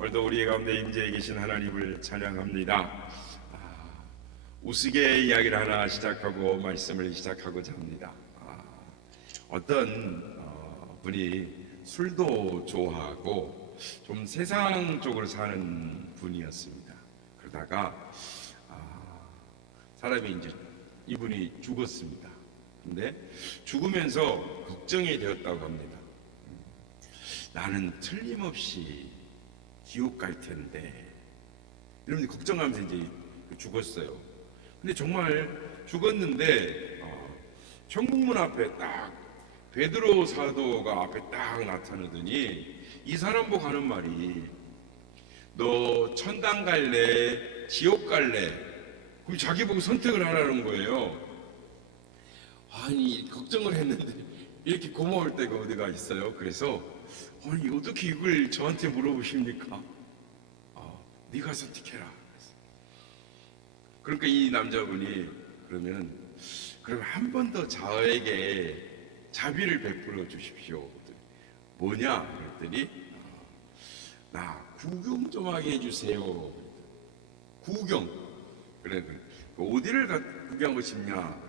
오늘도 우리 가운데 임재해 계신 하나님을 찬양합니다. 우스개 이야기를 하나 시작하고 말씀을 시작하고자 합니다. 어떤 분이 술도 좋아하고 좀 세상적으로 사는 분이었습니다. 그러다가 사람이 이제 이분이 죽었습니다. 근데 죽으면서 걱정이 되었다고 합니다. 나는 틀림없이 지옥 갈 텐데, 이러면서 걱정하면서 이제 죽었어요. 근데 정말 죽었는데 천국문 앞에 딱 베드로 사도가 앞에 딱 나타나더니 이 사람 보고 하는 말이, 너 천당 갈래 지옥 갈래? 그럼 자기 보고 선택을 하라는 거예요. 아니, 걱정을 했는데 이렇게 고마울 때가 어디가 있어요. 그래서 아니, 어떻게 이걸 저한테 물어보십니까? 네가 선택해라. 그러니까 이 남자분이 그러면 한 번 더 저에게 자비를 베풀어 주십시오. 뭐냐? 그랬더니 나 구경 좀 하게 해주세요. 구경. 그래. 어디를 구경하고 싶냐?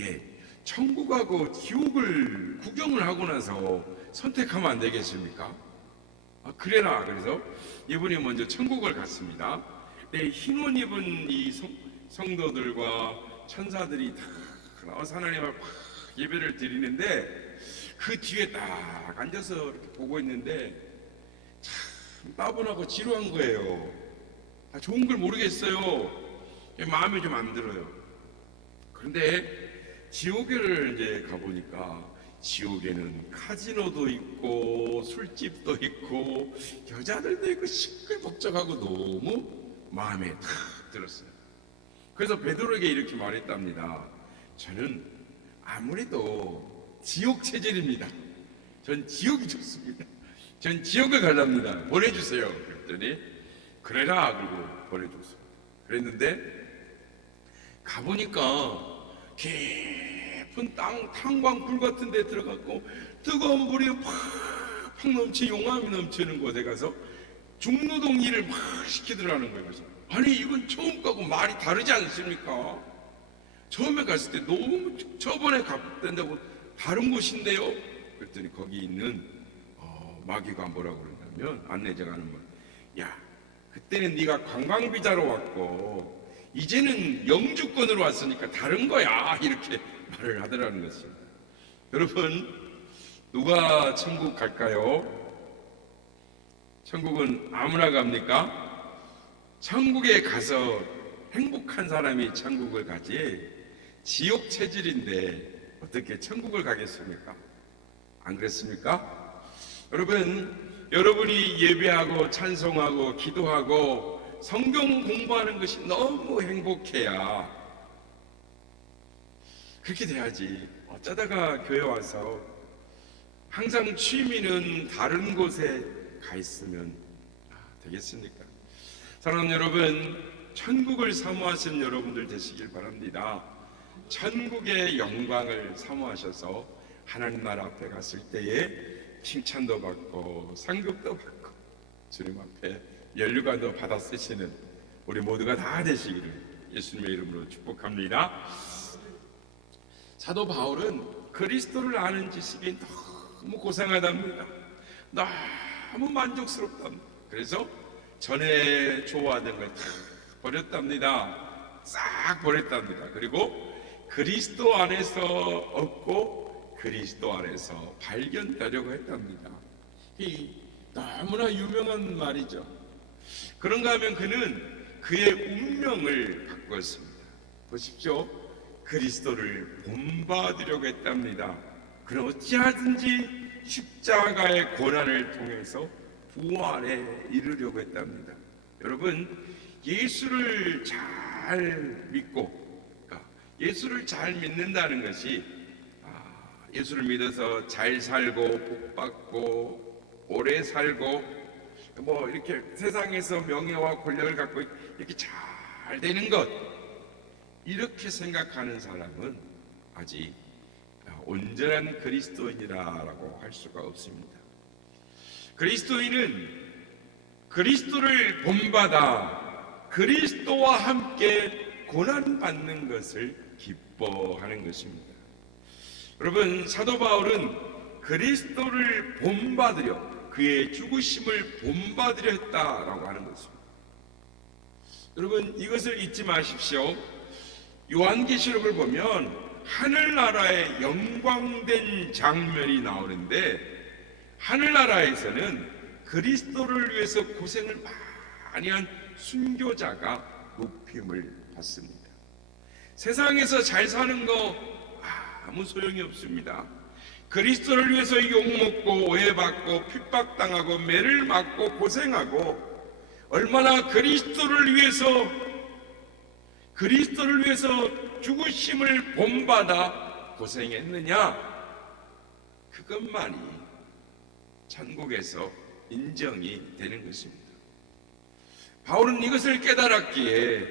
예, 천국하고 지옥을 구경을 하고 나서 선택하면 안 되겠습니까? 그래라. 그래서 이분이 먼저 천국을 갔습니다. 흰옷 입은 이 성도들과 천사들이 다 나와서 하나님을 막 예배를 드리는데, 그 뒤에 딱 앉아서 이렇게 보고 있는데 참 따분하고 지루한 거예요. 좋은 걸 모르겠어요. 마음이 좀 안 들어요. 그런데 지옥에를 이제 가보니까 지옥에는 카지노도 있고 술집도 있고 여자들도 있고 시끌벅적하고 너무 마음에 탁 들었어요. 그래서 베드로에게 이렇게 말했답니다. 저는 아무래도 지옥 체질입니다. 전 지옥이 좋습니다. 전 지옥을 가랍니다. 보내주세요. 그랬더니 그래라. 그리고 보내줬어요. 그랬는데 가보니까 깊은 탄광불 같은 데 들어갔고 뜨거운 물이 팍팍 넘치 용암이 넘치는 곳에 가서 중노동일을 막 시키더라는 거예요. 그래서 아니, 이건 처음 가고 말이 다르지 않습니까? 처음에 갔을 때 너무 저번에 갔다고 다른 곳인데요. 그랬더니 거기 있는 마귀가 뭐라고 그러냐면, 안내자가 하는 말, 야, 그때는 네가 관광비자로 왔고 이제는 영주권으로 왔으니까 다른 거야, 이렇게 말을 하더라는 것입니다. 여러분, 누가 천국 갈까요? 천국은 아무나 갑니까? 천국에 가서 행복한 사람이 천국을 가지, 지옥 체질인데 어떻게 천국을 가겠습니까? 안 그렇습니까? 여러분, 여러분이 예배하고 찬송하고 기도하고 성경 공부하는 것이 너무 행복해야, 그렇게 돼야지. 어쩌다가 교회 와서 항상 취미는 다른 곳에 가 있으면 되겠습니까? 사랑하는 여러분, 천국을 사모하시는 여러분들 되시길 바랍니다. 천국의 영광을 사모하셔서 하나님 나라 앞에 갔을 때에 칭찬도 받고 상급도 받고 주님 앞에 연류관도 받아 쓰시는 우리 모두가 다 되시기를 예수님의 이름으로 축복합니다. 사도 바울은 그리스도를 아는 지식이 너무 고상하답니다. 너무 만족스럽답니다. 그래서 전에 좋아하던 걸 다 버렸답니다. 싹 버렸답니다. 그리고 그리스도 안에서 얻고 그리스도 안에서 발견하려고 했답니다. 이 너무나 유명한 말이죠. 그런가 하면 그는 그의 운명을 바꿨습니다. 보십시오. 그리스도를 본받으려고 했답니다. 그럼 어찌하든지 십자가의 고난을 통해서 부활에 이르려고 했답니다. 여러분, 예수를 잘 믿고, 예수를 잘 믿는다는 것이 예수를 믿어서 잘 살고 복 받고 오래 살고 이렇게 세상에서 명예와 권력을 갖고 이렇게 잘 되는 것, 이렇게 생각하는 사람은 아직 온전한 그리스도인이라고 할 수가 없습니다. 그리스도인은 그리스도를 본받아 그리스도와 함께 고난받는 것을 기뻐하는 것입니다. 여러분, 사도 바울은 그리스도를 본받으려, 그의 죽으심을 본받으려 했다라고 하는 것입니다. 여러분, 이것을 잊지 마십시오. 요한계시록을 보면 하늘나라의 영광된 장면이 나오는데, 하늘나라에서는 그리스도를 위해서 고생을 많이 한 순교자가 높임을 받습니다. 세상에서 잘 사는 거 아무 소용이 없습니다. 그리스도를 위해서 욕먹고 오해받고 핍박당하고 매를 맞고 고생하고, 얼마나 그리스도를 위해서 죽으심을 본받아 고생했느냐, 그것만이 천국에서 인정이 되는 것입니다. 바울은 이것을 깨달았기에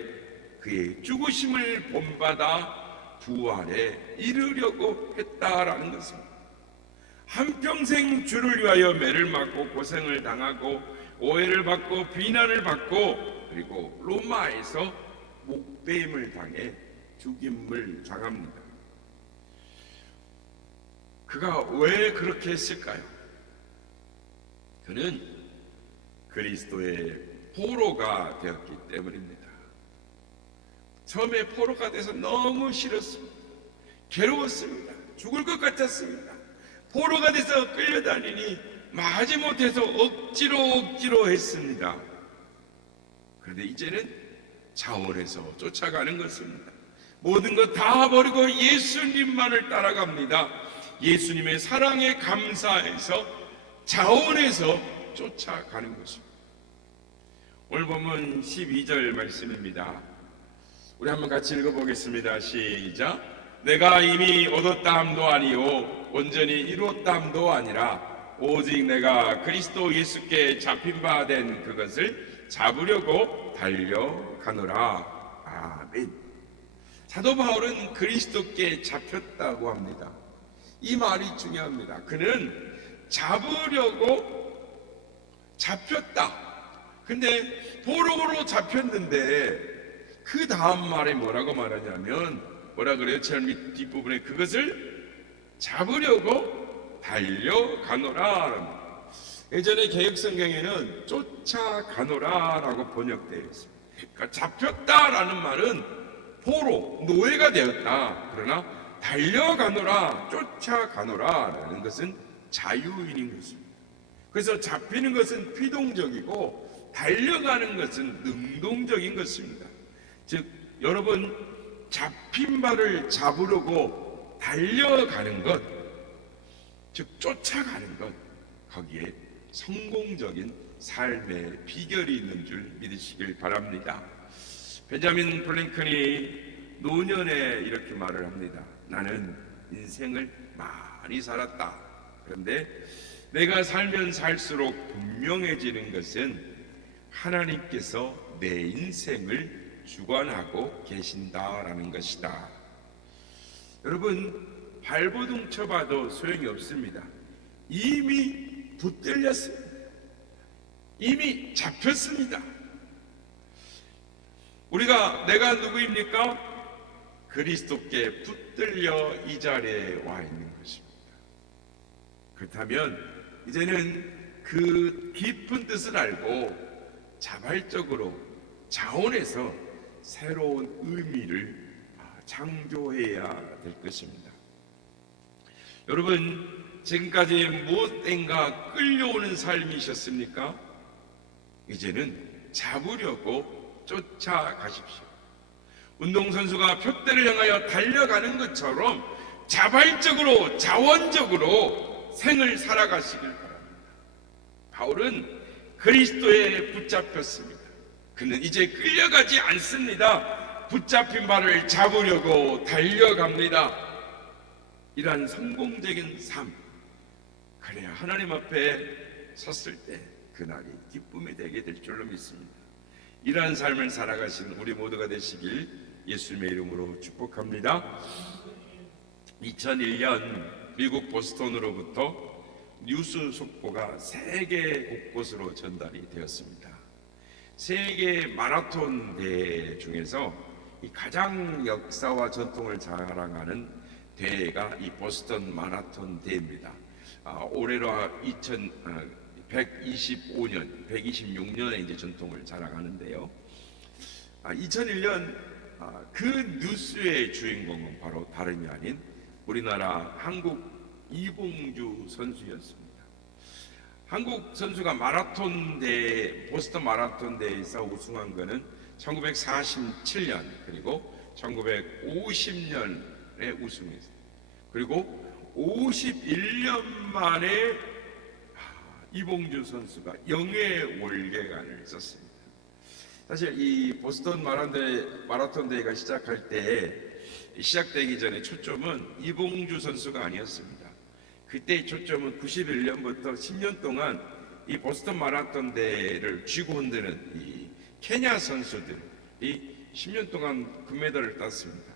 그의 죽으심을 본받아 부활에 이르려고 했다라는 것입니다. 한평생 주를 위하여 매를 맞고 고생을 당하고 오해를 받고 비난을 받고, 그리고 로마에서 목배임을 당해 죽임을 당합니다. 그가 왜 그렇게 했을까요? 그는 그리스도의 포로가 되었기 때문입니다. 처음에 포로가 돼서 너무 싫었습니다. 괴로웠습니다. 죽을 것 같았습니다. 포로가 돼서 끌려다니니 마지못해서 억지로 했습니다. 그런데 이제는 자원해서 쫓아가는 것입니다. 모든 것 다 버리고 예수님만을 따라갑니다. 예수님의 사랑에 감사해서 자원해서 쫓아가는 것입니다. 오늘 본문 12절 말씀입니다. 우리 한번 같이 읽어보겠습니다. 시작. 내가 이미 얻었다 함도 아니요 온전히 이루었다 함도 아니라 오직 내가 그리스도 예수께 잡힌 바 된 그것을 잡으려고 달려가노라. 아멘. 사도 바울은 그리스도께 잡혔다고 합니다. 이 말이 중요합니다. 그는 잡으려고 잡혔다. 근데 포로로 잡혔는데 그 다음 말에 뭐라고 말하냐면, 뭐라 그래요? 제일 밑 뒷부분에 그것을 잡으려고 달려가노라. 예전에 개혁성경에는 쫓아가노라라고 번역되어 있습니다. 그러니까 잡혔다라는 말은 포로, 노예가 되었다. 그러나 달려가노라, 쫓아가노라라는 것은 자유인인 것입니다. 그래서 잡히는 것은 피동적이고 달려가는 것은 능동적인 것입니다. 즉, 여러분, 잡힌 바를 잡으려고 달려가는 것, 즉 쫓아가는 것, 거기에 성공적인 삶의 비결이 있는 줄 믿으시길 바랍니다. 벤자민 플랭컨이 노년에 이렇게 말을 합니다. 나는 인생을 많이 살았다. 그런데 내가 살면 살수록 분명해지는 것은 하나님께서 내 인생을 주관하고 계신다라는 것이다. 여러분, 발버둥 쳐봐도 소용이 없습니다. 이미 붙들렸습니다. 이미 잡혔습니다. 우리가 내가 누구입니까? 그리스도께 붙들려 이 자리에 와 있는 것입니다. 그렇다면 이제는 그 깊은 뜻을 알고 자발적으로 자원해서 새로운 의미를 창조해야 될 것입니다. 여러분, 지금까지 무엇인가 끌려오는 삶이셨습니까? 이제는 잡으려고 쫓아가십시오. 운동선수가 표대를 향하여 달려가는 것처럼 자발적으로, 자원적으로 생을 살아가시길 바랍니다. 바울은 그리스도에 붙잡혔습니다. 그는 이제 끌려가지 않습니다. 붙잡힌 바를 잡으려고 달려갑니다. 이러한 성공적인 삶, 그래야 하나님 앞에 섰을 때 그날이 기쁨이 되게 될 줄로 믿습니다. 이러한 삶을 살아가신 우리 모두가 되시길 예수님의 이름으로 축복합니다. 2001년 미국 보스턴으로부터 뉴스 속보가 세계 곳곳으로 전달이 되었습니다. 세계 마라톤 대회 중에서 이 가장 역사와 전통을 자랑하는 대회가 이 보스턴 마라톤 대회입니다. 올해로 125년, 126년의 이제 전통을 자랑하는데요. 2001년 그 뉴스의 주인공은 바로 다름이 아닌 우리나라 한국 이봉주 선수였습니다. 한국 선수가 보스턴 마라톤 대회에서 우승한 것은 1947년 그리고 1950년에 우승했습니다. 그리고 51년 만에 이봉주 선수가 영예 월계관을 썼습니다. 사실 이 보스턴 마라톤 대회가 시작되기 전에 초점은 이봉주 선수가 아니었습니다. 그때 초점은 91년부터 10년 동안 이 보스턴 마라톤 대회를 쥐고 흔드는 이 케냐 선수들이 10년 동안 금메달을 땄습니다.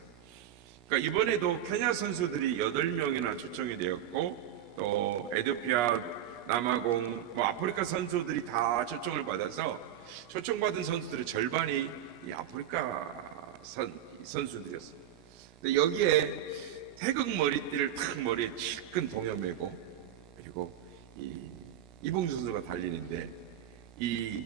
그러니까 이번에도 케냐 선수들이 8명이나 초청이 되었고, 또 에티오피아, 남아공, 아프리카 선수들이 다 초청을 받아서 초청받은 선수들의 절반이 이 아프리카 선수들이었습니다. 근데 여기에 태극 머리띠를 탁 머리에 칠끈 동여매고, 그리고 이봉주 선수가 달리는데 이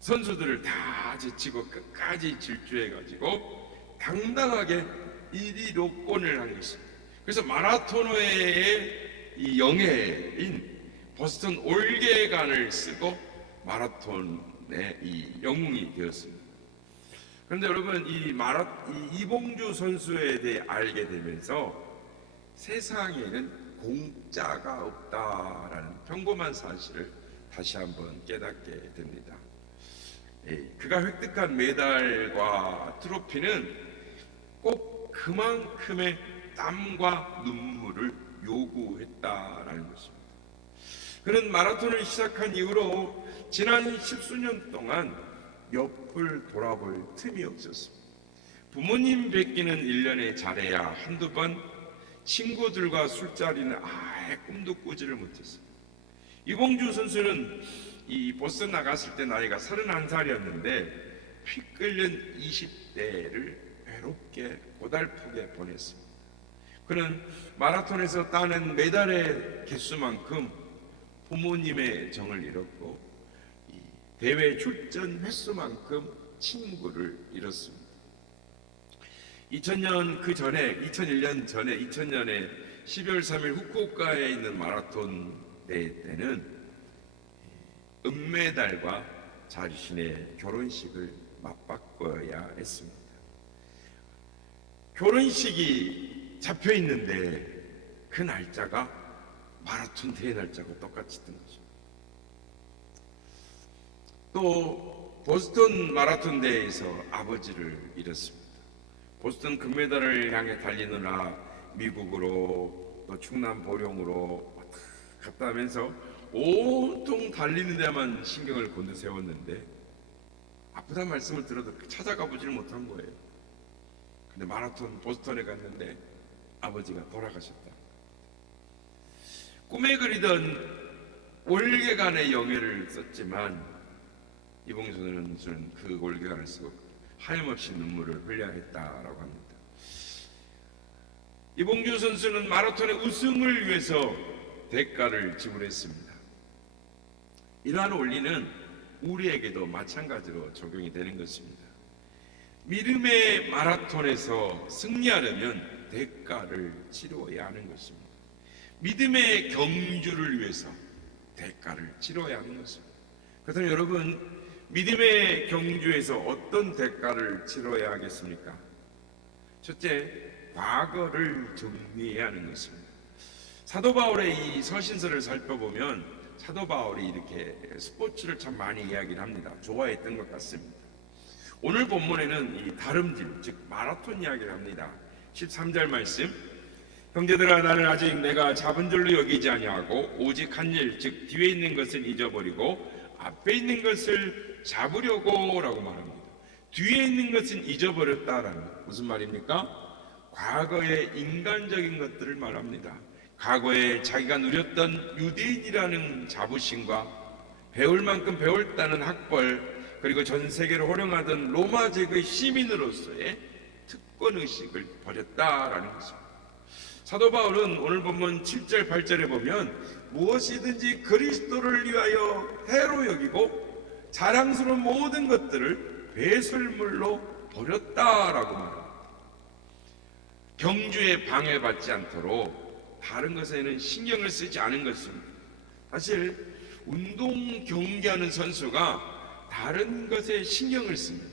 선수들을 다 제치고 끝까지 질주해가지고 당당하게 1위로권을 한 것입니다. 그래서 마라토너의 이 영예인 보스턴 올계관을 쓰고 마라톤의 이 영웅이 되었습니다. 그런데 여러분 이 이봉주 선수에 대해 알게 되면서 세상에는 공짜가 없다라는 평범한 사실을 다시 한번 깨닫게 됩니다. 그가 획득한 메달과 트로피는 꼭 그만큼의 땀과 눈물을 요구했다라는 것입니다. 그는 마라톤을 시작한 이후로 지난 10수년 동안 옆을 돌아볼 틈이 없었습니다. 부모님 뵙기는 1년에 잘해야 한두 번, 친구들과 술자리는 아예 꿈도 꾸지를 못했습니다. 이봉주 선수는 이 보스턴 나갔을 때 나이가 31살이었는데 피 끓는 20대를 외롭게 고달프게 보냈습니다. 그는 마라톤에서 따는 메달의 개수만큼 부모님의 정을 잃었고 대회 출전 횟수만큼 친구를 잃었습니다. 2001년 전에 2000년에 12월 3일 후쿠오카에 있는 마라톤 대회 때는 은메달과 자신의 결혼식을 맞바꿔야 했습니다. 결혼식이 잡혀 있는데 그 날짜가 마라톤 대회 날짜가 똑같이 뜬 거죠. 또 보스턴 마라톤 대회에서 아버지를 잃었습니다. 보스턴 금메달을 향해 달리느라 미국으로 또 충남 보령으로 왔다 갔다 하면서 온통 달리는 데만 신경을 곤두세웠는데 아프다는 말씀을 들어도 찾아가 보지를 못한 거예요. 근데 마라톤 보스턴에 갔는데 아버지가 돌아가셨다. 꿈에 그리던 월계관의 영예를 썼지만 이봉주 선수는 그 월계관을 쓰고 하염없이 눈물을 흘려야 했다라고 합니다. 이봉주 선수는 마라톤의 우승을 위해서 대가를 지불했습니다. 이러한 원리는 우리에게도 마찬가지로 적용이 되는 것입니다. 믿음의 마라톤에서 승리하려면 대가를 치러야 하는 것입니다. 믿음의 경주를 위해서 대가를 치러야 하는 것입니다. 그렇다면 여러분, 믿음의 경주에서 어떤 대가를 치러야 하겠습니까? 첫째, 과거를 정리해야 하는 것입니다. 사도 바울의 이 서신서를 살펴보면 사도 바울이 이렇게 스포츠를 참 많이 이야기를 합니다. 좋아했던 것 같습니다. 오늘 본문에는 이 다름질, 즉 마라톤 이야기를 합니다. 13절 말씀, 형제들아 나는 아직 내가 잡은 줄로 여기지 아니하고 오직 한 일, 즉 뒤에 있는 것을 잊어버리고 앞에 있는 것을 잡으려고 라고 말합니다. 뒤에 있는 것은 잊어버렸다라는 무슨 말입니까? 과거의 인간적인 것들을 말합니다. 과거에 자기가 누렸던 유대인이라는 자부심과 배울 만큼 배웠다는 학벌, 그리고 전 세계를 호령하던 로마 제국의 시민으로서의 특권의식을 버렸다라는 것입니다. 사도 바울은 오늘 본문 7절 8절에 보면 무엇이든지 그리스도를 위하여 해로 여기고 자랑스러운 모든 것들을 배설물로 버렸다라고 말합니다. 경주에 방해받지 않도록 다른 것에는 신경을 쓰지 않은 것입니다. 사실 운동 경기하는 선수가 다른 것에 신경을 씁니다.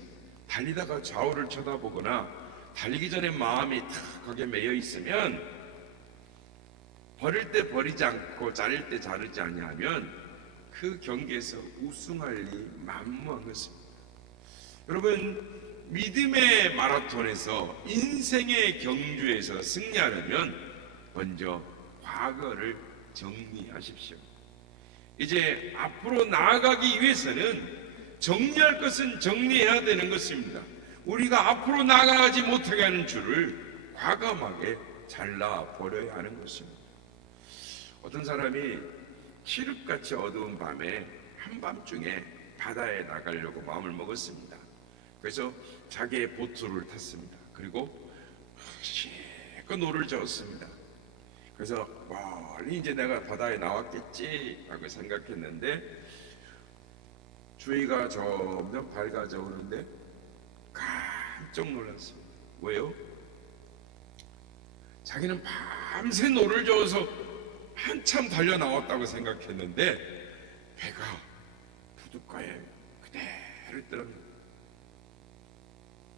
달리다가 좌우를 쳐다보거나 달리기 전에 마음이 탁 거기에 매여 있으면 버릴 때 버리지 않고 자를 때 자르지 않냐면 그 경기에서 우승할 일이 만무한 것입니다. 여러분, 믿음의 마라톤에서 인생의 경주에서 승리하려면 먼저 과거를 정리하십시오. 이제 앞으로 나아가기 위해서는 정리할 것은 정리해야 되는 것입니다. 우리가 앞으로 나아가지 못하게 하는 줄을 과감하게 잘라버려야 하는 것입니다. 어떤 사람이 칠흑같이 어두운 밤에 한밤중에 바다에 나가려고 마음을 먹었습니다. 그래서 자기의 보트를 탔습니다. 그리고 실컷 노를 저었습니다. 그래서 멀리 이제 내가 바다에 나왔겠지 라고 생각했는데 주위가 점점 밝아져 오는데 깜짝 놀랐습니다. 왜요? 자기는 밤새 노를 저어서 한참 달려 나왔다고 생각했는데 배가 부둣가에 그대로 있더랍니다.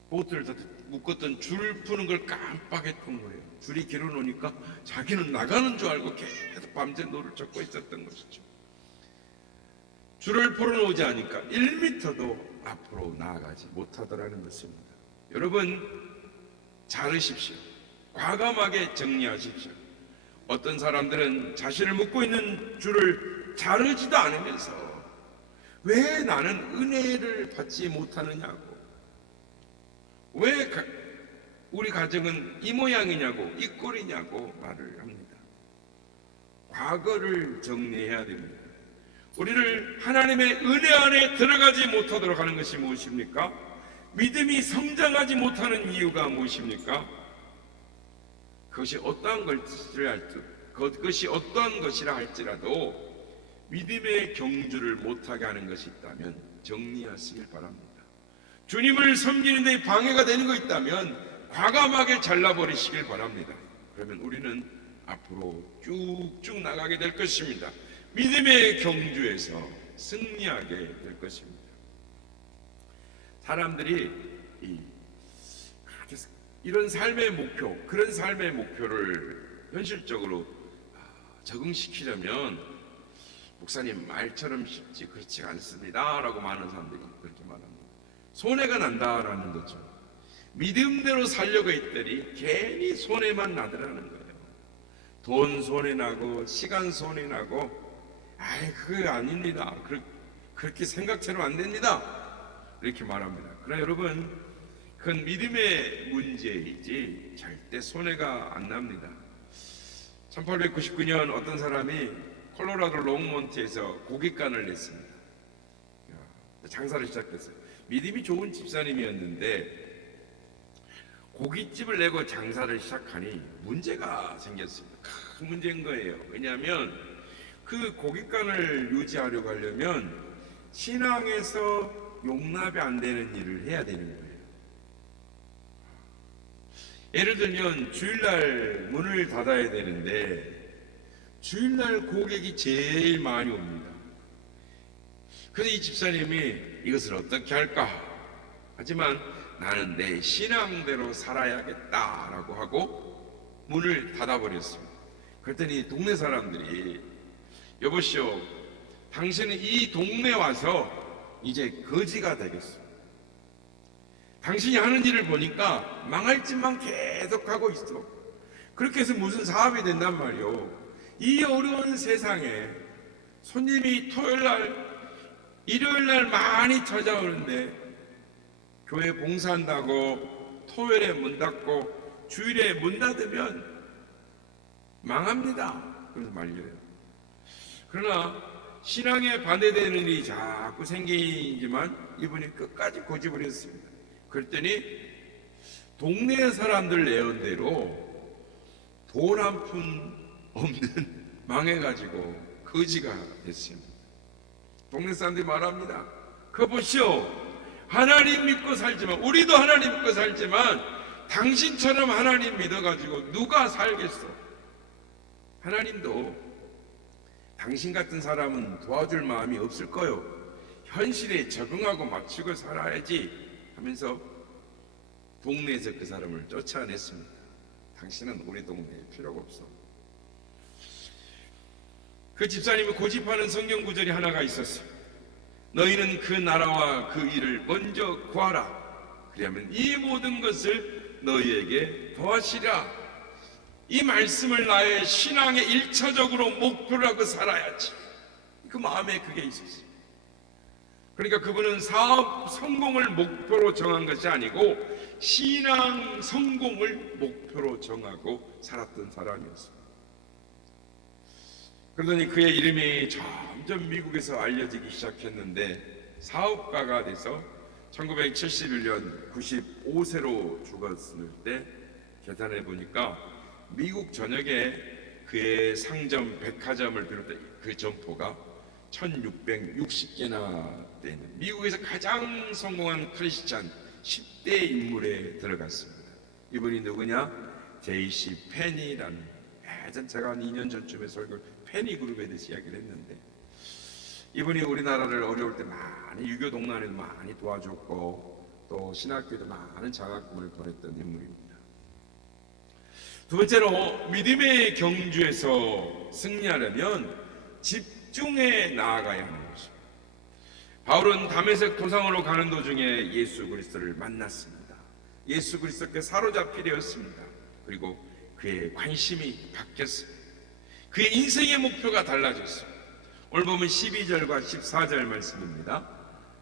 보트를 묶었던 줄 푸는 걸 깜빡했던 거예요. 줄이 길어놓으니까 자기는 나가는 줄 알고 계속 밤새 노를 젓고 있었던 것이죠. 줄을 풀어놓지 않으니까 1m도 앞으로 나아가지 못하더라는 것입니다. 여러분, 자르십시오. 과감하게 정리하십시오. 어떤 사람들은 자신을 묶고 있는 줄을 자르지도 않으면서 왜 나는 은혜를 받지 못하느냐고, 왜 우리 가정은 이 모양이냐고, 이 꼴이냐고 말을 합니다. 과거를 정리해야 됩니다. 우리를 하나님의 은혜 안에 들어가지 못하도록 하는 것이 무엇입니까? 믿음이 성장하지 못하는 이유가 무엇입니까? 그것이 어떠한 것이라 할지라도 믿음의 경주를 못하게 하는 것이 있다면 정리하시길 바랍니다. 주님을 섬기는 데 방해가 되는 거 있다면 과감하게 잘라버리시길 바랍니다. 그러면 우리는 앞으로 쭉쭉 나가게 될 것입니다. 믿음의 경주에서 승리하게 될 것입니다. 사람들이 이런 삶의 목표, 그런 삶의 목표를 현실적으로 적응시키려면 목사님 말처럼 쉽지 그렇지 않습니다 라고 많은 사람들이 그렇게 말합니다. 손해가 난다라는 거죠. 믿음대로 살려고 했더니 괜히 손해만 나더라는 거예요. 돈 손해나고 시간 손해나고 그거 아닙니다. 그렇게 생각처럼 안 됩니다. 이렇게 말합니다. 그러나 여러분, 그건 믿음의 문제이지 절대 손해가 안 납니다. 1899년 어떤 사람이 콜로라도 롱몬트에서 고깃간을 냈습니다. 장사를 시작했어요. 믿음이 좋은 집사님이었는데 고깃집을 내고 장사를 시작하니 문제가 생겼습니다. 큰 문제인 거예요. 왜냐하면 그 고깃간을 유지하려고 하려면 신앙에서 용납이 안 되는 일을 해야 되는 거예요. 예를 들면 주일날 문을 닫아야 되는데 주일날 고객이 제일 많이 옵니다. 그래서 이 집사님이 이것을 어떻게 할까? 하지만 나는 내 신앙대로 살아야겠다라고 하고 문을 닫아버렸습니다. 그랬더니 동네 사람들이 여보시오, 당신은 이 동네 와서 이제 거지가 되겠어. 당신이 하는 일을 보니까 망할 짓만 계속하고 있어. 그렇게 해서 무슨 사업이 된단 말이오. 이 어려운 세상에 손님이 토요일날 일요일날 많이 찾아오는데 교회 봉사한다고 토요일에 문 닫고 주일에 문 닫으면 망합니다. 그래서 말려요. 그러나 신앙에 반대되는 일이 자꾸 생기지만 이분이 끝까지 고집을 했습니다. 그랬더니 동네 사람들 내언대로 돈 한 푼 없는 망해가지고 거지가 됐습니다. 동네 사람들이 말합니다. 그거 보시오, 하나님 믿고 살지만, 우리도 하나님 믿고 살지만 당신처럼 하나님 믿어가지고 누가 살겠어? 하나님도 당신 같은 사람은 도와줄 마음이 없을 거요, 현실에 적응하고 맞추고 살아야지 하면서 동네에서 그 사람을 쫓아냈습니다. 당신은 우리 동네에 필요가 없어. 그 집사님이 고집하는 성경 구절이 하나가 있었어요. 너희는 그 나라와 그 일을 먼저 구하라. 그러면 이 모든 것을 너희에게 더하시라. 이 말씀을 나의 신앙의 1차적으로 목표로 하고 살아야지. 그 마음에 그게 있었어요. 그러니까 그분은 사업 성공을 목표로 정한 것이 아니고 신앙 성공을 목표로 정하고 살았던 사람이었습니다. 그러더니 그의 이름이 점점 미국에서 알려지기 시작했는데 사업가가 돼서 1971년 95세로 죽었을 때 계산해 보니까 미국 전역에 그의 상점, 백화점을 비롯해 그 점포가 1660개나 되는 미국에서 가장 성공한 크리스찬 10대 인물에 들어갔습니다. 이분이 누구냐? 제이시 페니라는, 예전 제가 한 2년 전쯤에 설교 페니 그룹에 대해서 이야기를 했는데, 이분이 우리나라를 어려울 때 많이 유교동란에도 많이 도와줬고 또 신학교에도 많은 장학금을 보냈던 인물입니다. 두 번째로 믿음의 경주에서 승리하려면 집중해 나아가야 하는 것입니다. 바울은 다메섹 도상으로 가는 도중에 예수 그리스도를 만났습니다. 예수 그리스도께 사로잡히려 되었습니다. 그리고 그의 관심이 바뀌었습니다. 그의 인생의 목표가 달라졌습니다. 오늘 보면 12절과 14절 말씀입니다.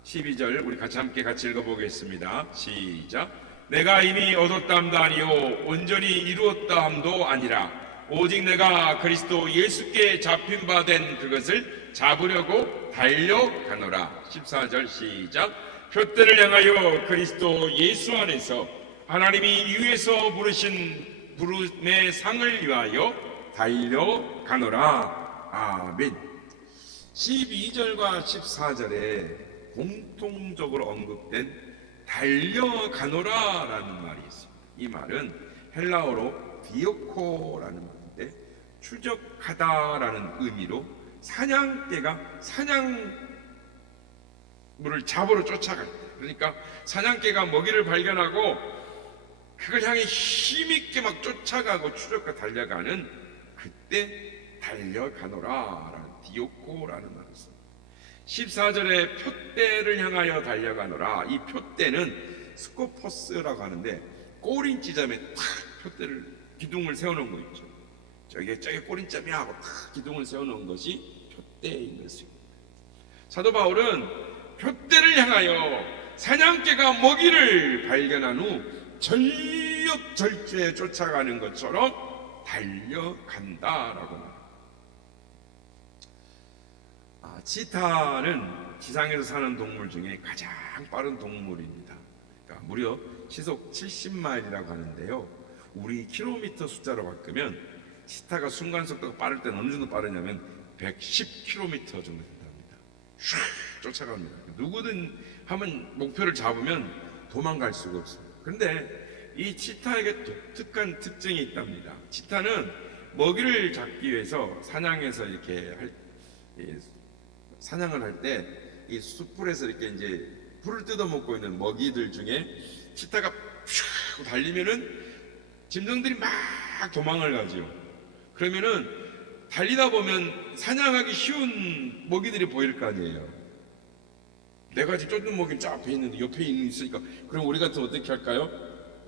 12절 우리 함께 읽어보겠습니다. 시작. 내가 이미 얻었다함도 아니요 온전히 이루었다 함도 아니라 오직 내가 그리스도 예수께 잡힌 바 된 그것을 잡으려고 달려가노라. 14절 시작. 표대를 향하여 그리스도 예수 안에서 하나님이 위에서 부르신 부름의 상을 위하여 달려가노라. 아멘. 12절과 14절에 공통적으로 언급된 달려가노라라는 말이 있습니다. 이 말은 헬라어로 디오코라는 말인데 추적하다라는 의미로 사냥개가 사냥물을 잡으러 쫓아갈 때, 그러니까 사냥개가 먹이를 발견하고 그걸 향해 힘있게 막 쫓아가고 추적과 달려가는 그때 달려가노라라는 디오코라는 말이 있습니다. 14절에 표대를 향하여 달려가노라. 이 표대는 스코포스라고 하는데 꼬린지점에 탁 표대를 기둥을 세워놓은 거 있죠. 저게 꼬린점이 하고 탁 기둥을 세워놓은 것이 표대인 것입니다. 사도 바울은 표대를 향하여 사냥개가 먹이를 발견한 후 전력절제에 쫓아가는 것처럼 달려간다라고 말합니다. 치타는 지상에서 사는 동물 중에 가장 빠른 동물입니다. 그러니까 무려 시속 70마일이라고 하는데요. 우리 킬로미터 숫자로 바꾸면 치타가 순간 속도가 빠를 때는 어느 정도 빠르냐면 110km 정도 된답니다. 슉 쫓아갑니다. 누구든 하면 목표를 잡으면 도망갈 수가 없습니다. 그런데 이 치타에게 독특한 특징이 있답니다. 치타는 먹이를 잡기 위해서 사냥해서 이렇게 사냥을 할 때 이 숯불에서 이렇게 이제 풀을 뜯어먹고 있는 먹이들 중에 치타가 슉 달리면은 짐승들이 막 도망을 가죠. 그러면은 달리다 보면 사냥하기 쉬운 먹이들이 보일 거 아니에요. 내가 지금 쫓는 먹이는 저 앞에 있는데 옆에 있으니까, 그럼 우리 같으면 어떻게 할까요?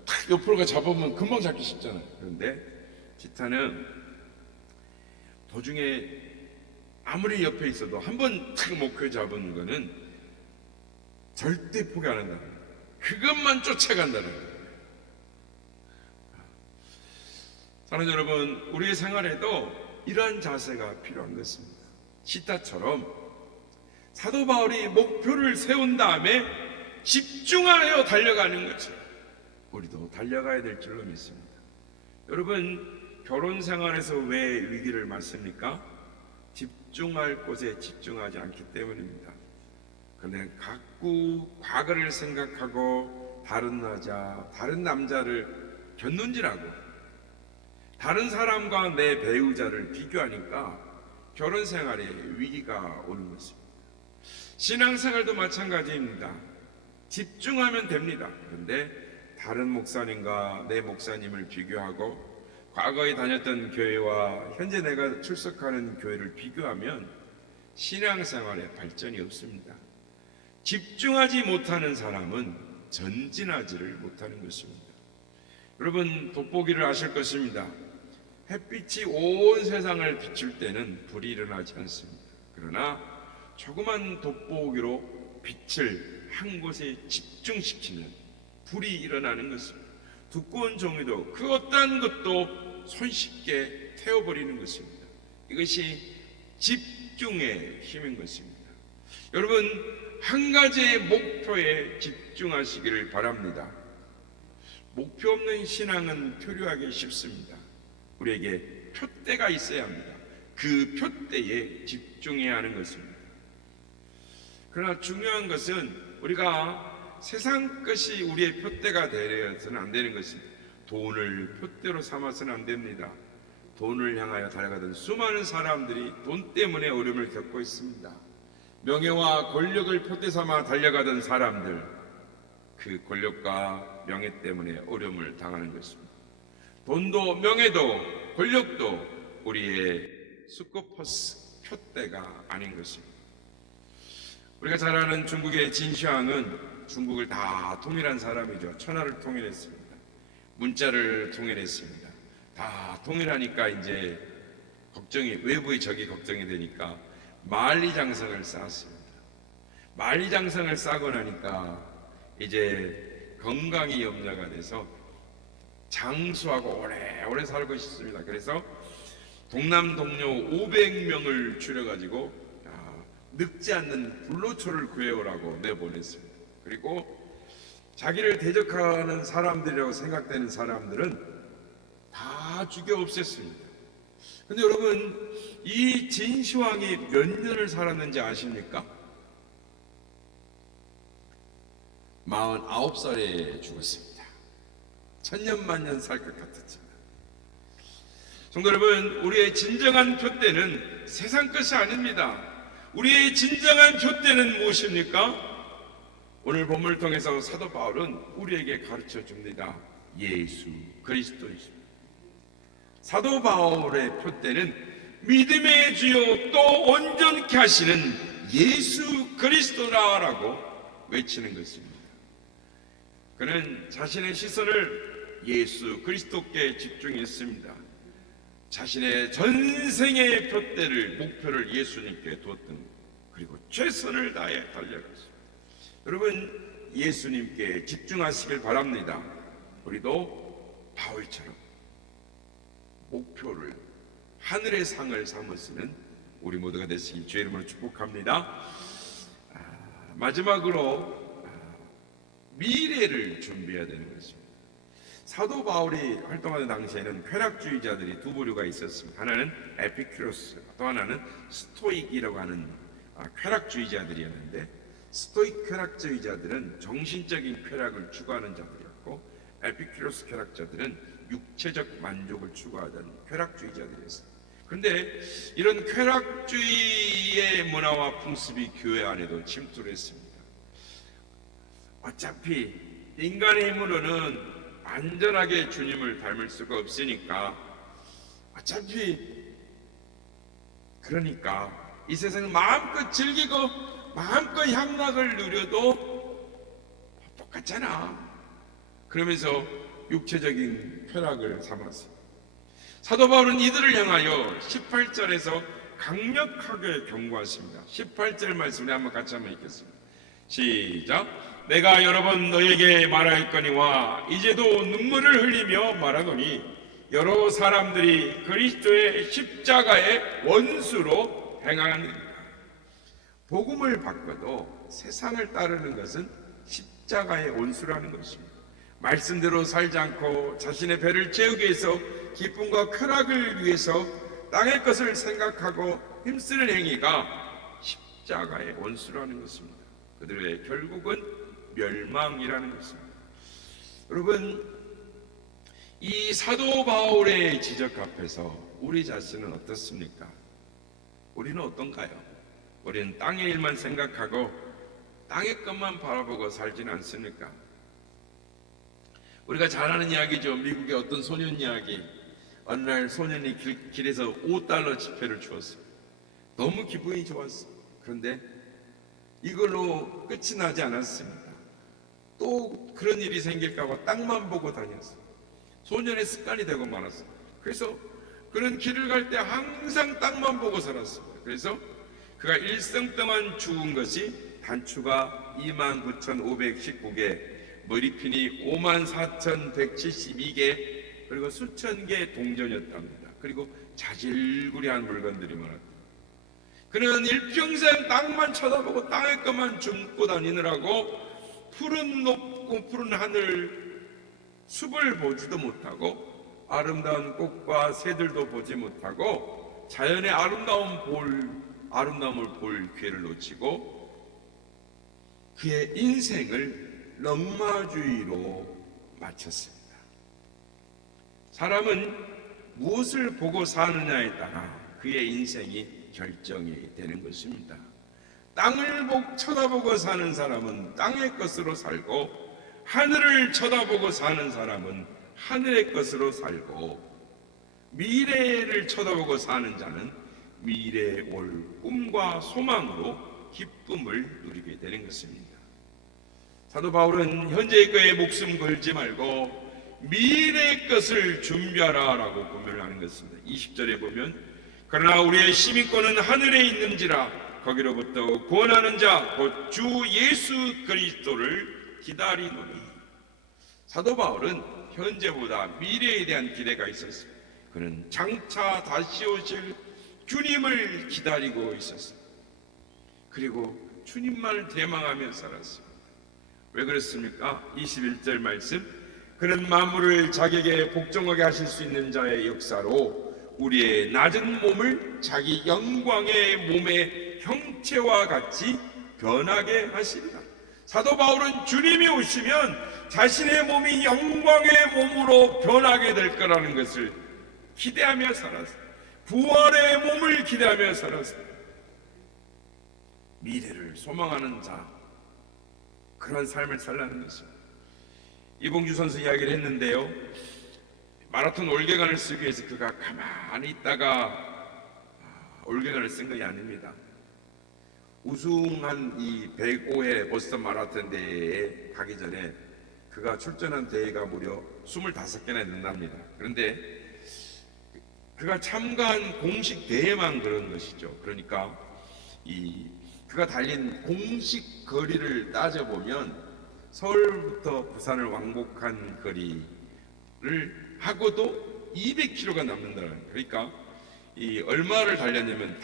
탁 옆으로 가 잡으면 금방 잡기 쉽잖아요. 그런데 치타는 도중에 아무리 옆에 있어도 한번 탁 목표 잡은 거는 절대 포기 안 한다는 거예요. 그것만 쫓아간다는 거예요. 사랑하는 여러분, 우리의 생활에도 이러한 자세가 필요한 것입니다. 치타처럼 사도 바울이 목표를 세운 다음에 집중하여 달려가는 거죠. 우리도 달려가야 될 줄로 믿습니다. 여러분, 결혼 생활에서 왜 위기를 맞습니까? 집중할 곳에 집중하지 않기 때문입니다. 그런데 자꾸 과거를 생각하고 다른 남자를 견눈질하고 다른 사람과 내 배우자를 비교하니까 결혼 생활에 위기가 오는 것입니다. 신앙생활도 마찬가지입니다. 집중하면 됩니다. 그런데 다른 목사님과 내 목사님을 비교하고 과거에 다녔던 교회와 현재 내가 출석하는 교회를 비교하면 신앙생활에 발전이 없습니다. 집중하지 못하는 사람은 전진하지를 못하는 것입니다. 여러분, 돋보기를 아실 것입니다. 햇빛이 온 세상을 비출 때는 불이 일어나지 않습니다. 그러나 조그만 돋보기로 빛을 한 곳에 집중시키면 불이 일어나는 것입니다. 두꺼운 종이도 그 어떠한 것도 손쉽게 태워버리는 것입니다. 이것이 집중의 힘인 것입니다. 여러분, 한 가지의 목표에 집중하시기를 바랍니다. 목표 없는 신앙은 표류하기 쉽습니다. 우리에게 표대가 있어야 합니다. 그 표대에 집중해야 하는 것입니다. 그러나 중요한 것은 우리가 세상 것이 우리의 표대가 되어서는 안 되는 것입니다. 돈을 표대로 삼아서는 안 됩니다. 돈을 향하여 달려가던 수많은 사람들이 돈 때문에 어려움을 겪고 있습니다. 명예와 권력을 표대 삼아 달려가던 사람들, 그 권력과 명예 때문에 어려움을 당하는 것입니다. 돈도 명예도 권력도 우리의 스코퍼스 표대가 아닌 것입니다. 우리가 잘 아는 중국의 진시황은 중국을 다 통일한 사람이죠. 천하를 통일했습니다. 문자를 통일했습니다. 다 통일하니까 이제 외부의 적이 걱정이 되니까 만리장성을 쌓았습니다. 만리장성을 쌓고 나니까 이제 건강이 염려가 돼서 장수하고 오래오래 살고 싶습니다. 그래서 동남 동료 500명을 추려가지고 늙지 않는 불로초를 구해오라고 내보냈습니다. 그리고 자기를 대적하는 사람들이라고 생각되는 사람들은 다 죽여 없앴습니다. 근데 여러분, 이 진시황이 몇 년을 살았는지 아십니까? 49살에 죽었습니다. 천년만년 살 것 같았지만. 성도 여러분, 우리의 진정한 표대는 세상 것이 아닙니다. 우리의 진정한 표대는 무엇입니까? 오늘 본문을 통해서 사도 바울은 우리에게 가르쳐 줍니다. 예수 그리스도이십니다. 사도 바울의 표대는 믿음의 주요 또 온전케 하시는 예수 그리스도라라고 외치는 것입니다. 그는 자신의 시선을 예수 그리스도께 집중했습니다. 자신의 전생의 표대를 목표를 예수님께 두었던, 그리고 최선을 다해 달려갔습니다. 여러분, 예수님께 집중하시길 바랍니다. 우리도 바울처럼 목표를 하늘의 상을 삼으시는 우리 모두가 되시길 주의 이름으로 축복합니다. 마지막으로 미래를 준비해야 되는 것입니다. 사도 바울이 활동하는 당시에는 쾌락주의자들이 두 부류가 있었습니다. 하나는 에피큐로스, 또 하나는 스토익이라고 하는 쾌락주의자들이었는데, 스토익 쾌락주의자들은 정신적인 쾌락을 추구하는 자들이었고, 에피큐로스 쾌락자들은 육체적 만족을 추구하던 쾌락주의자들이었습니다. 그런데 이런 쾌락주의의 문화와 풍습이 교회 안에도 침투를 했습니다. 어차피 인간의 힘으로는 완전하게 주님을 닮을 수가 없으니까, 그러니까 이 세상을 마음껏 즐기고 마음껏 향락을 누려도 똑같잖아. 그러면서 육체적인 쾌락을 삼았습니다. 사도 바울은 이들을 향하여 18절에서 강력하게 경고하십니다. 18절 말씀을 같이 한번 읽겠습니다. 시작. 내가 여러 번 너에게 말하였거니와 이제도 눈물을 흘리며 말하노니 여러 사람들이 그리스도의 십자가의 원수로 행하느니라. 복음을 바꿔도 세상을 따르는 것은 십자가의 원수라는 것입니다. 말씀대로 살지 않고 자신의 배를 채우기 위해서 기쁨과 쾌락을 위해서 땅의 것을 생각하고 힘쓰는 행위가 십자가의 원수라는 것입니다. 그들의 결국은 멸망이라는 것입니다. 여러분, 이 사도 바울의 지적 앞에서 우리 자신은 어떻습니까? 우리는 어떤가요? 우리는 땅의 일만 생각하고 땅의 것만 바라보고 살지는 않습니까? 우리가 잘 아는 이야기죠. 미국의 어떤 소년 이야기. 어느 날 소년이 길에서 $5 지폐를 주었어요. 너무 기분이 좋았어요. 그런데 이걸로 끝이 나지 않았습니다. 또 그런 일이 생길까봐 땅만 보고 다녔어요. 소년의 습관이 되고 말았어요. 그래서 그는 길을 갈 때 항상 땅만 보고 살았습니다. 그래서 그가 일생 동안 죽은 것이 단추가 29,519개, 머리핀이 54,172개, 그리고 수천 개의 동전이었답니다. 그리고 자질구레한 물건들이 많았다. 그는 일평생 땅만 쳐다보고 땅의 것만 줍고 다니느라고 푸른 높고 푸른 하늘, 숲을 보지도 못하고 아름다운 꽃과 새들도 보지 못하고 자연의 아름다움을 볼 기회를 놓치고 그의 인생을 럭마주의로 마쳤습니다. 사람은 무엇을 보고 사느냐에 따라 그의 인생이 결정이 되는 것입니다. 땅을 쳐다보고 사는 사람은 땅의 것으로 살고, 하늘을 쳐다보고 사는 사람은 하늘의 것으로 살고, 미래를 쳐다보고 사는 자는 미래에 올 꿈과 소망으로 기쁨을 누리게 되는 것입니다. 사도 바울은 현재의 것에 목숨 걸지 말고 미래의 것을 준비하라 라고 권면을 하는 것입니다. 20절에 보면 그러나 우리의 시민권은 하늘에 있는지라 거기로부터 구원하는 자 곧 주 예수 그리스도를 기다리노니. 사도 바울은 현재보다 미래에 대한 기대가 있었습니다. 그는 장차 다시 오실 주님을 기다리고 있었습니다. 그리고 주님만을 대망하며 살았습니다. 왜 그렇습니까? 21절 말씀, 그는 만물을 자기에게 복종하게 하실 수 있는 자의 역사로 우리의 낮은 몸을 자기 영광의 몸의 형체와 같이 변하게 하시리라. 사도 바울은 주님이 오시면 자신의 몸이 영광의 몸으로 변하게 될 거라는 것을 기대하며 살았습니다. 부활의 몸을 기대하며 살았습니다. 미래를 소망하는 자, 그런 삶을 살라는 것입니다. 이봉주 선수 이야기를 했는데요, 마라톤 올개간을 쓰기 위해서 그가 가만히 있다가 올개간을 쓴 것이 아닙니다. 우승한 이 105회 보스턴 마라톤 대회에 가기 전에 그가 출전한 대회가 무려 25개나 된답니다. 그런데 그가 참가한 공식 대회만 그런 것이죠. 그러니까 그가 달린 공식 거리를 따져보면 서울부터 부산을 왕복한 거리를 하고도 200km가 남는다는 거예요. 그러니까 얼마를 달렸냐면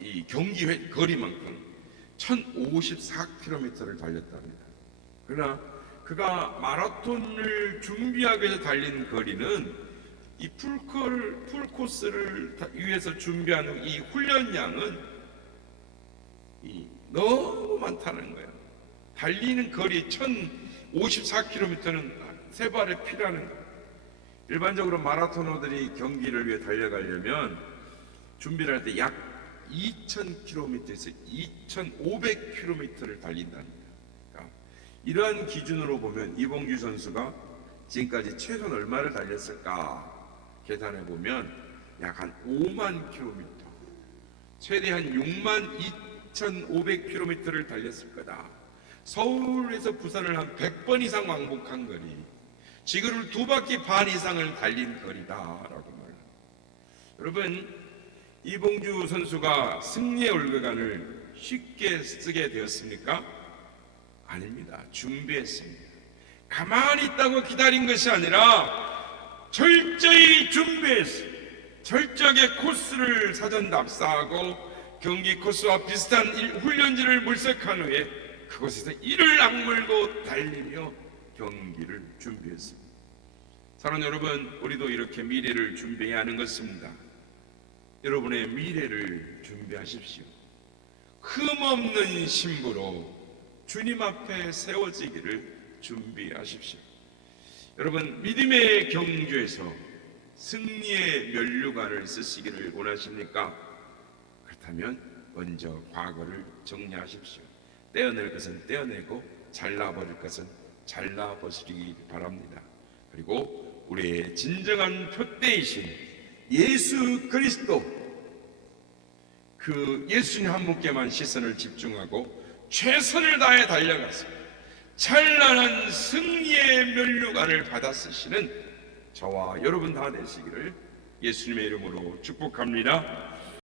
이 경기 거리만큼 1054km를 달렸답니다. 그러나 그가 마라톤을 준비하기 위해서 달린 거리는 이 풀코스를 위해서 준비하는 이 훈련량은 너무 많다는 거예요. 달리는 거리 1054km는 세 발의 피라는 거예요. 일반적으로 마라토너들이 경기를 위해 달려가려면 준비를 할 때 약 2000km에서 2500km를 달린다는 거예요. 그러니까 이러한 기준으로 보면 이봉규 선수가 지금까지 최소 얼마를 달렸을까 계산해 보면 약 한 5만 km, 최대한 62,500km를 달렸을 거다. 서울에서 부산을 한 100번 이상 왕복한 거리, 지구를 2바퀴 반 이상을 달린 거리다라고 말합니다. 여러분, 이봉주 선수가 승리의 올개간을 쉽게 쓰게 되었습니까? 아닙니다. 준비했습니다. 가만히 있다고 기다린 것이 아니라 철저히 준비했습니다. 철저하게 코스를 사전 답사하고 경기 코스와 비슷한 훈련지를 물색한 후에 그곳에서 이를 악물고 달리며 경기를 준비했습니다. 사랑하는 여러분, 우리도 이렇게 미래를 준비해야 하는 것입니다. 여러분의 미래를 준비하십시오. 흠없는 신부로 주님 앞에 세워지기를 준비하십시오. 여러분, 믿음의 경주에서 승리의 면류관을 쓰시기를 원하십니까? 그렇다면 먼저 과거를 정리하십시오. 떼어낼 것은 떼어내고 잘라버릴 것은 잘라버리기 바랍니다. 그리고 우리의 진정한 표대이신 예수 그리스도, 그 예수님 한 분께만 시선을 집중하고 최선을 다해 달려가서 찬란한 승리의 면류관을 받아 쓰시는 저와 여러분 다 되시기를 예수님의 이름으로 축복합니다.